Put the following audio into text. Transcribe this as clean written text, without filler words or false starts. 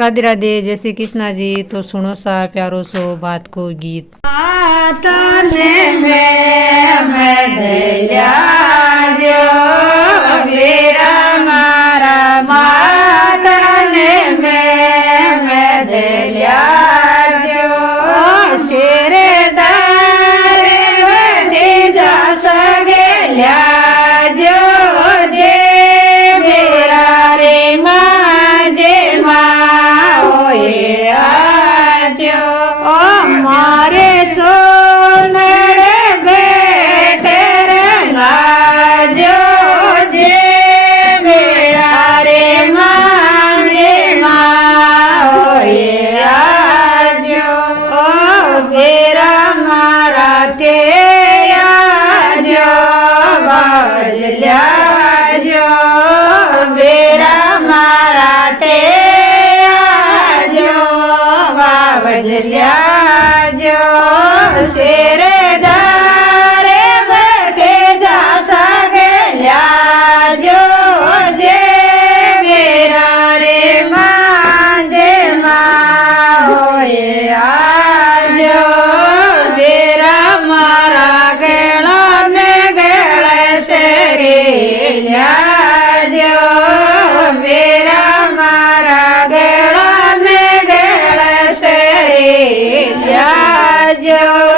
राधे राधे, जय श्री कृष्णा जी। तो सुनो सा प्यारो सो बात को गीत। तने में दिया जो मेरा मारा मातने में दिया जो सिरे दारे दे जा सगेल्या जो जे मेरा रे माँ जे माँ ओए आजो मारे सोनड़े बेटे लाजो जे मेरा रे माँ जे माँ ओए आजो ओ मेरा मारा ते आजो बाजल्या जो मेरा मारा ते आजो बाजल्या जो सिरे दारे बते जा सगल्या जो जे मेरा रे माँ जे माँ होए आजो मेरा मारा गेला ने गेले सेरिया जो मेरा मारा गेला ने गेले सेरिया जो